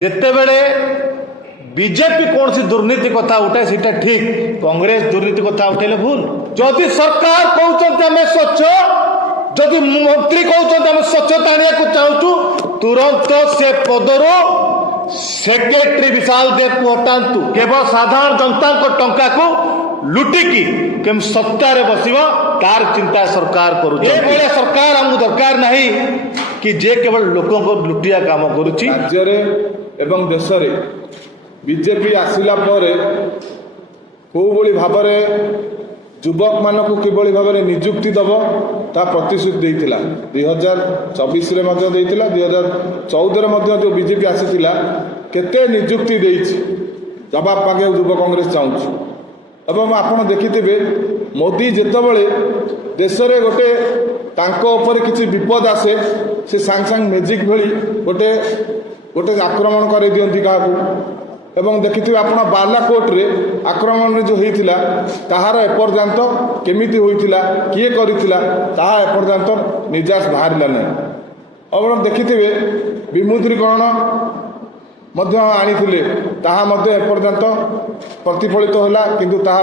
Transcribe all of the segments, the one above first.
ଯେତେବେଳେ ବିଜେପି କୌଣସି ଦୁର୍ନୀତି କଥା ଉଠାଏ ସେଟା ଠିକ, କଂଗ୍ରେସ ଦୁର୍ନୀତି କଥା ଉଠାଇଲେ ଭୁଲ। ଯଦି ସରକାର କହୁଛନ୍ତି ଆମେ ସ୍ୱଚ୍ଛ, ଯଦି ମନ୍ତ୍ରୀ କହୁଛନ୍ତି ଆମେ ସ୍ୱଚ୍ଛତା ଆଣିବାକୁ ଚାହୁଁଛୁ, ତୁରନ୍ତ ସେ ପଦରୁ ସେକ୍ରେଟାରୀ ବିଶାଲ ଦେବକୁ ହଟାନ୍ତୁ। କେବଳ ସାଧାରଣ ଜନତାଙ୍କ ଟଙ୍କାକୁ ଲୁଟିକି କେମିତି ସତ୍ତାରେ ବସିବ ତାର ଚିନ୍ତା ସରକାର କରୁଛି। ଏଭଳିଆ ସରକାର ଆମକୁ ଦରକାର ନାହିଁ କି ଯେ କେବଳ ଲୋକଙ୍କ ଲୁଟିଆ କାମ କରୁଛି। ରାଜ୍ୟରେ ଏବଂ ଦେଶରେ ବିଜେପି ଆସିଲା ପରେ କେଉଁଭଳି ଭାବରେ ଯୁବକମାନଙ୍କୁ କିଭଳି ଭାବରେ ନିଯୁକ୍ତି ଦେବ ତା ପ୍ରତିଶ୍ରୁତି ଦେଇଥିଲା। 2024ରେ ମଧ୍ୟ ଦେଇଥିଲା, 2014ରେ ମଧ୍ୟ ଯେଉଁ ବିଜେପି ଆସିଥିଲା କେତେ ନିଯୁକ୍ତି ଦେଇଛି ଜବାବ ମାଗିବାକୁ ଯୁବ କଂଗ୍ରେସ ଚାହୁଁଛି। ଏବଂ ଆପଣ ଦେଖିଥିବେ ମୋଦି ଯେତେବେଳେ ଦେଶରେ ଗୋଟେ ତାଙ୍କ ଉପରେ କିଛି ବିପଦ ଆସେ ସେ ସାଙ୍ଗେ ସାଙ୍ଗେ ମ୍ୟାଜିକ୍ ଭଳି ଗୋଟେ ଆକ୍ରମଣ କରିଦିଅନ୍ତି କାହାକୁ। ଏବଂ ଦେଖିଥିବେ ଆପଣ ବାଲାକୋଟରେ ଆକ୍ରମଣରେ ଯେଉଁ ହେଇଥିଲା ତାହାର ଏପର୍ଯ୍ୟନ୍ତ କେମିତି ହୋଇଥିଲା, କିଏ କରିଥିଲା ତାହା ଏପର୍ଯ୍ୟନ୍ତ ନିଜାସ ବାହାରିଲା ନାହିଁ। ଆପଣ ଦେଖିଥିବେ ବିମୁଦ୍ରୀକରଣ ମଧ୍ୟ ଆଣିଥିଲେ, ତାହା ମଧ୍ୟ ଏପର୍ଯ୍ୟନ୍ତ ପ୍ରତିଫଳିତ ହେଲା କିନ୍ତୁ ତାହା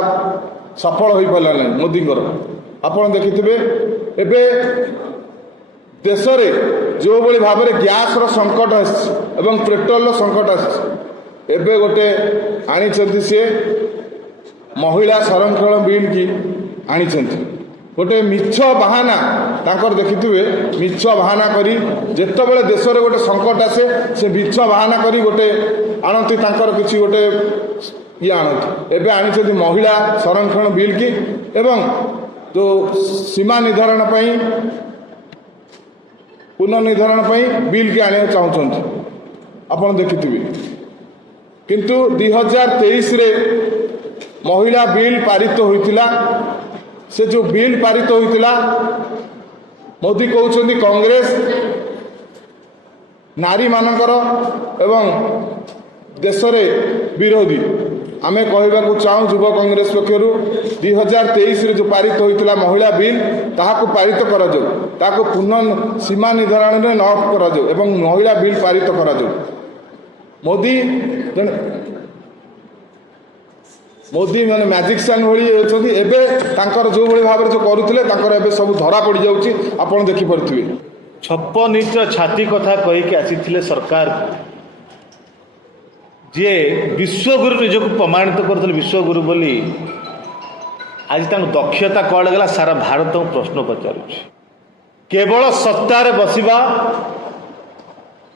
ସଫଳ ହୋଇପାରିଲା ନାହିଁ ମୋଦିଙ୍କର। ଆପଣ ଦେଖିଥିବେ ଏବେ ଦେଶରେ ଯେଉଁଭଳି ଭାବରେ ଗ୍ୟାସର ସଙ୍କଟ ଆସିଛି ଏବଂ ପେଟ୍ରୋଲର ସଙ୍କଟ ଆସିଛି, ଏବେ ଗୋଟେ ଆଣିଛନ୍ତି ସିଏ ମହିଳା ସଂରକ୍ଷଣ ବିଲ୍ କି ଆଣିଛନ୍ତି। ଗୋଟେ ମିଛ ବାହାନା ତାଙ୍କର ଦେଖିଥିବେ, ମିଛ ବାହାନା କରି ଯେତେବେଳେ ଦେଶରେ ଗୋଟେ ସଙ୍କଟ ଆସେ ସେ ମିଛ ବାହାନା କରି ଗୋଟେ ଆଣନ୍ତି, ତାଙ୍କର କିଛି ଗୋଟେ ଇଏ ଆଣନ୍ତି। ଏବେ ଆଣିଛନ୍ତି ମହିଳା ସଂରକ୍ଷଣ ବିଲ୍ କି ଏବଂ ଯେଉଁ ସୀମା ନିର୍ଦ୍ଧାରଣ ପାଇଁ ପୁନର୍ନିର୍ଦ୍ଧାରଣ ପାଇଁ ବିଲ୍ କି ଆଣିବାକୁ ଚାହୁଁଛନ୍ତି ଆପଣ ଦେଖିଥିବେ। କିନ୍ତୁ 2023ରେ ମହିଳା ବିଲ୍ ପାରିତ ହୋଇଥିଲା। ସେ ଯେଉଁ ବିଲ୍ ପାରିତ ହୋଇଥିଲା ମୋଦି କହୁଛନ୍ତି କଂଗ୍ରେସ ନାରୀମାନଙ୍କର ଏବଂ ଦେଶରେ ବିରୋଧୀ। ଆମେ କହିବାକୁ ଚାହୁଁ ଯୁବ କଂଗ୍ରେସ ପକ୍ଷରୁ 2023ରେ ଯେଉଁ ପାରିତ ହୋଇଥିଲା ମହିଳା ବିଲ୍ ତାହାକୁ ପାରିତ କରାଯାଉ, ତାହାକୁ ପୁନଃ ସୀମା ନିର୍ଦ୍ଧାରଣରେ ନ କରାଯାଉ ଏବଂ ମହିଳା ବିଲ୍ ପାରିତ କରାଯାଉ। ମୋଦି ମାନେ ମ୍ୟାଜିକ୍ ସାନ୍ ଭଳି ଅଛନ୍ତି। ଏବେ ତାଙ୍କର ଯେଉଁଭଳି ଭାବରେ ଯେଉଁ କରୁଥିଲେ ତାଙ୍କର ଏବେ ସବୁ ଧରା ପଡ଼ିଯାଉଛି, ଆପଣ ଦେଖିପାରୁଥିବେ। 56 ଇଞ୍ଚ ଛାତି କଥା କହିକି ଆସିଥିଲେ ସରକାର, ଯିଏ ବିଶ୍ୱଗୁରୁ ନିଜକୁ ପ୍ରମାଣିତ କରୁଥିଲେ ବିଶ୍ୱଗୁରୁ ବୋଲି। ଆଜି ତାଙ୍କ ଦକ୍ଷତା କୁଆଡ଼େ ଗଲା ସାରା ଭାରତକୁ ପ୍ରଶ୍ନ ପଚାରୁଛି। କେବଳ ସତ୍ତାରେ ବସିବା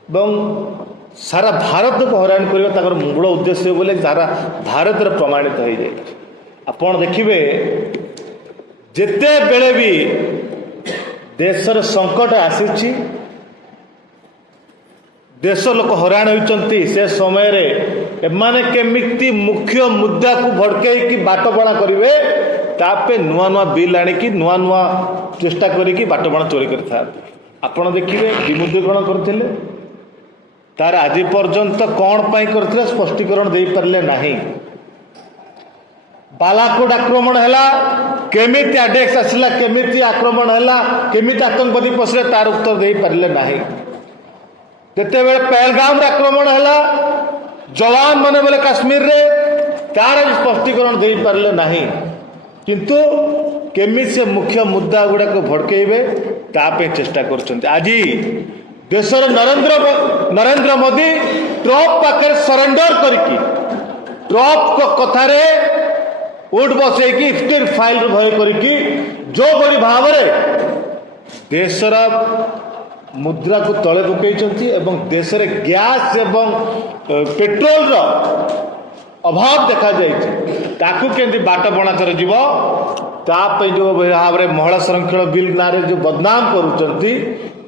ଏବଂ ସାରା ଭାରତକୁ ହଇରାଣ କରିବା ତାଙ୍କର ମୂଳ ଉଦ୍ଦେଶ୍ୟ ବୋଲି ସାରା ଭାରତରେ ପ୍ରମାଣିତ ହୋଇଯାଇଛି। ଆପଣ ଦେଖିବେ ଯେତେବେଳେ ବି ଦେଶରେ ସଙ୍କଟ ଆସିଛି, ଦେଶ ଲୋକ ହଇରାଣ ହୋଇଛନ୍ତି, ସେ ସମୟରେ ଏମାନେ କେମିତି ମୁଖ୍ୟ ମୁଦ୍ଦାକୁ ଭଡ଼କେଇକି ବାଟବଣା କରିବେ ତା ପାଇଁ ନୂଆ ନୂଆ ବିଲ୍ ଆଣିକି ନୂଆ ନୂଆ ଚେଷ୍ଟା କରିକି ବାଟବଣା ଚୋରି କରିଥାନ୍ତି। ଆପଣ ଦେଖିବେ ବିମୁଦ୍ରୀକରଣ କରିଥିଲେ, ତାର ଆଜି ପର୍ଯ୍ୟନ୍ତ କ'ଣ ପାଇଁ କରିଥିଲେ ସ୍ପଷ୍ଟୀକରଣ ଦେଇପାରିଲେ ନାହିଁ। ବାଲାକୋଟ ଆକ୍ରମଣ ହେଲା, କେମିତି ଆଟାକ୍ସ ଆସିଲା, କେମିତି ଆକ୍ରମଣ ହେଲା, କେମିତି ଆତଙ୍କବାଦୀ ପଶିଲେ ତାର ଉତ୍ତର ଦେଇପାରିଲେ ନାହିଁ। ଯେତେବେଳେ ପହଲଗାମରେ ଆକ୍ରମଣ ହେଲା ଯବାନ ମାନେ ବୋଲେ କାଶ୍ମୀରରେ, ତାର ସ୍ପଷ୍ଟୀକରଣ ଦେଇପାରିଲେ ନାହିଁ। କିନ୍ତୁ କେମିତି ସେ ମୁଖ୍ୟ ମୁଦ୍ଦା ଗୁଡ଼ାକ ଭଡ଼କେଇବେ ତା ପାଇଁ ଚେଷ୍ଟା କରୁଛନ୍ତି। ଆଜି ଦେଶର ନରେନ୍ଦ୍ର ମୋଦି ଟ୍ରମ୍ପ ପାଖରେ ସରେଣ୍ଡର କରିକି ଟ୍ରମ୍ପଙ୍କ କଥାରେ ଉଠ ବସେଇକି ଇଫ୍ଟିର ଫାଇଲ ଭୟ କରିକି ଯେଉଁଭଳି ଭାବରେ ଦେଶର ମୁଦ୍ରାକୁ ତଳେ ପକାଇଛନ୍ତି ଏବଂ ଦେଶରେ ଗ୍ୟାସ୍ ଏବଂ ପେଟ୍ରୋଲର ଅଭାବ ଦେଖାଯାଇଛି, ତାକୁ କେମିତି ବାଟବଣା କରାଯିବ ତା ପାଇଁ ଯେଉଁ ଭାବରେ ମହିଳା ସଂରକ୍ଷଣ ବିଲ୍ ନାଁରେ ଯେଉଁ ବଦନାମ କରୁଛନ୍ତି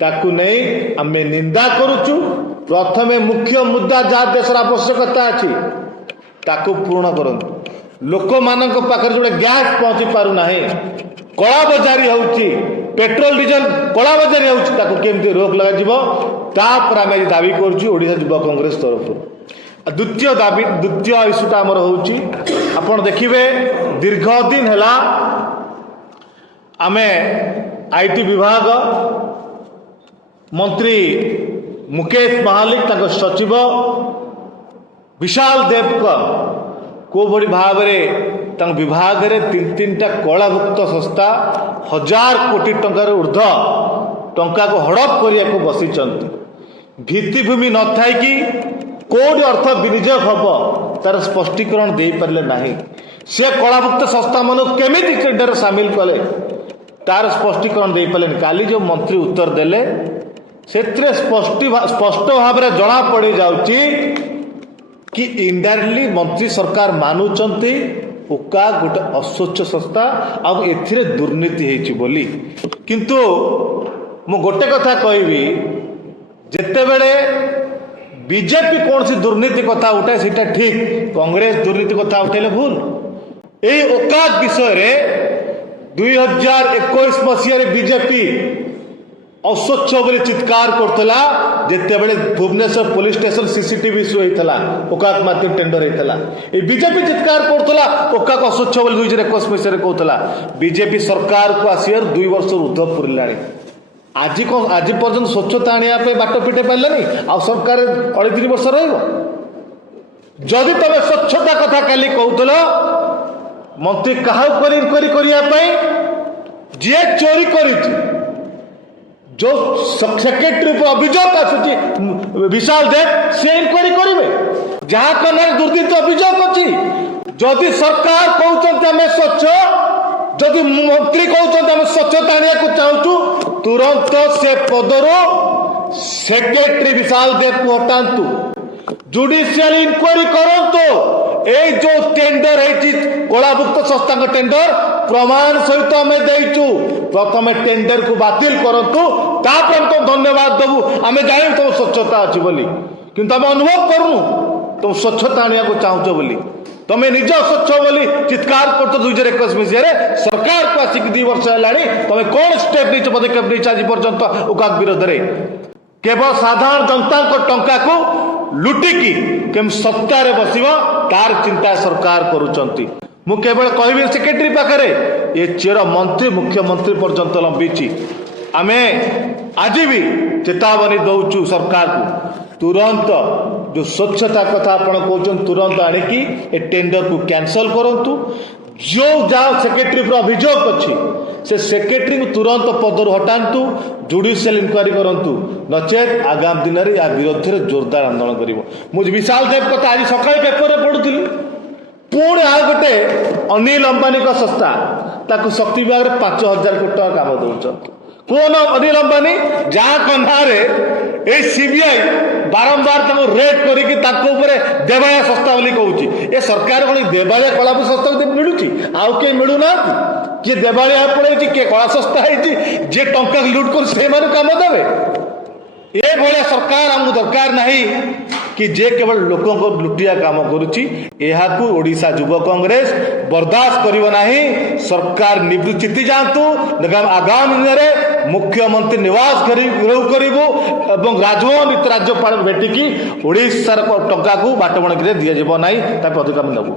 ତାକୁ ନେଇ ଆମେ ନିନ୍ଦା କରୁଛୁ। ପ୍ରଥମେ ମୁଖ୍ୟ ମୁଦ୍ଦା ଯାହା ଦେଶର ଆବଶ୍ୟକତା ଅଛି ତାକୁ ପୂରଣ କରନ୍ତୁ। ଲୋକମାନଙ୍କ ପାଖରେ ଯେଉଁଟା ଗ୍ୟାସ୍ ପହଞ୍ଚି ପାରୁନାହିଁ, କଳାବଜାରୀ ହେଉଛି, ପେଟ୍ରୋଲ ଡିଜେଲ କଳାବଜାରୀ ହେଉଛି, ତାକୁ କେମିତି ରୋକ ଲଗାଯିବ ତାପରେ ଆମେ ଆଜି ଦାବି କରୁଛୁ ଓଡ଼ିଶା ଯୁବ କଂଗ୍ରେସ ତରଫରୁ। ଦ୍ୱିତୀୟ ଇସ୍ୟୁଟା ଆମର ହେଉଛି, ଆପଣ ଦେଖିବେ ଦୀର୍ଘ ଦିନ ହେଲା ଆମେ IT ବିଭାଗ ମନ୍ତ୍ରୀ ମୁକେଶ ମହାଲିକ ତାଙ୍କ ସଚିବ विशाल देव कोभଳି ଭାବରେ ତାଙ୍କ ବିଭାଗରେ ତିନିଟା କଳାଭୁକ୍ତ ସଂସ୍ଥା 1000 କୋଟି ଟଙ୍କାର ଉର୍ଦ୍ଧ୍ୱ ଟଙ୍କାକୁ ହଡପ କରିବାକୁ ବସିଛନ୍ତି। ଭିତ୍ତିଭୂମି ନଥାଇକି କୋଉଠି ଅର୍ଥ ବିନିଯୋଗ ହେବ ତାର ସ୍ପଷ୍ଟୀକରଣ ଦେଇପାରିଲେ ନାହିଁ। ସେ କଳାଭୁକ୍ତ ସଂସ୍ଥାମାନଙ୍କୁ କେମିତି ଟେଣ୍ଡରରେ ସାମିଲ କଲେ ତାର ସ୍ପଷ୍ଟୀକରଣ ଦେଇପାରିଲେନି। କାଲି ଯେଉଁ ମନ୍ତ୍ରୀ ଉତ୍ତର ଦେଲେ ସେଥିରେ ସ୍ପଷ୍ଟ ଭାବରେ ଜଣାପଡ଼ି ଯାଉଛି कि इनडायरेक्टली मंत्री सरकार मानुचंती ओका गोटे अस्वच्छ संस्था आ एथिरे दुर्नीति हेछि बोली। किंतु मु गोटे कथा कहबी जेते बेले बीजेपी कौन सी दुर्नीति कथा उठाए सीटा ठीक, कांग्रेस दुर्नीति कथा उठेले भूल। एई ओका विषय रे 2021 मसीह बीजेपी अस्वच्छ बोली चित्कार करतला जेते बेले Bhubaneswar police station CCTV issue होता ओकाक माध्यम टेंडर होता बीजेपी चित्कार करतला ओकाक अस्वच्छ बोली 2021 मसीह कहला। बीजेपी सरकार को आसियार 2 वर्ष ऊर्ध्व पूरला। आज पर्यंत स्वच्छता आने बाट पिटे पारानी आ सरकार 3.5 वर्ष रही तुम स्वच्छता कथा काली कहूल मंत्री क्या करने जी चोरी कर जो सेक्रेटरी पर अभियोग आसुची विशाल देव से इनक्वारी करेंगे जहाँ कन्या दुर्नीति अभियोग अच्छी। जदि सरकार कहते आम स्वच्छ जदि मंत्री कहते आम स्वच्छता आने को चाहूँ तुरंत से पदर सेक्रेटरी विशाल देव को हटातु, जुडिशियल इनक्वारी करंतु। ए जो टेंडर है कलाभुक्त संस्था टेंडर प्रमाण सहित आम देचु प्रथम टेंडर को बातिल करंतु तापर तुम धन्यवाद देबू आम जान तुम स्वच्छता अच्छी बोली किंतु आम अनुभव करूँ तुम स्वच्छता आने को चाहूच बोली तुम्हें निज स्वच्छ बोली चित्कार कर 2021 मसीह सरकार को आसिक 2 वर्ष है तुम्हें कौन स्टेप नहीं पदक्षेप नहीं आज पर्यंत उकाक विरोध में केवल साधारण जनता टंका को लुटिकी केम सत्तार बस तार चिंता सरकार करुचंती। मु केवल कहबी सेक्रेटरी पाखरे ये चेर मंत्री मुख्यमंत्री पर्यंत लंबी आमे आज भी चेतावनी दौचु सरकार को तुरंत जो स्वच्छता कथा आपण कहते तुरंत आणिकी ए टेंडर को कैंसल करंतु। जो जाओ सेक्रेटरी पर अभियोग अच्छी से सेक्रेटरी को तुरंत पदर हटातु, जुडिशियल इनक्वारी करंतु नचेत आगामी दिन में या विरोध में जोरदार आंदोलन करिवो। मुझे विशाल देव कथा आज सकाळ पेपर में पढ़ुଥିଲି पुणी आ गोटे अनिल अंबानी का संस्था ताकू शक्ति विभाग में 5000 कोटी टका काम दौरान कौन अनिल अंबानी जहाँ कन्हारे सीबीआई बारंबार रेड करके देवालिया संस्था बोली कहूँ ए सरकार कौन देवालिया कला संस्था मिलूँ आउ किए मिलूना किए देवालिया पड़े किए कला संस्था है जे टंका लुट कर से काम देवे ये भाया सरकार आमको दरकार नहीं कि जे केवल लोकों को लुटिया काम करुच्ची। यहाकू ओडिशा युव कांग्रेस बर्दाश्त करिवो नहीं। सरकार निवृत्ति जातु आगामी दिन में मुख्यमंत्री निवास करिबो एवं राजभवन राज्यपाल भेटिकी ओडिशार टंका को बाटबणकी दिया नहीं पदक्षेप नबू।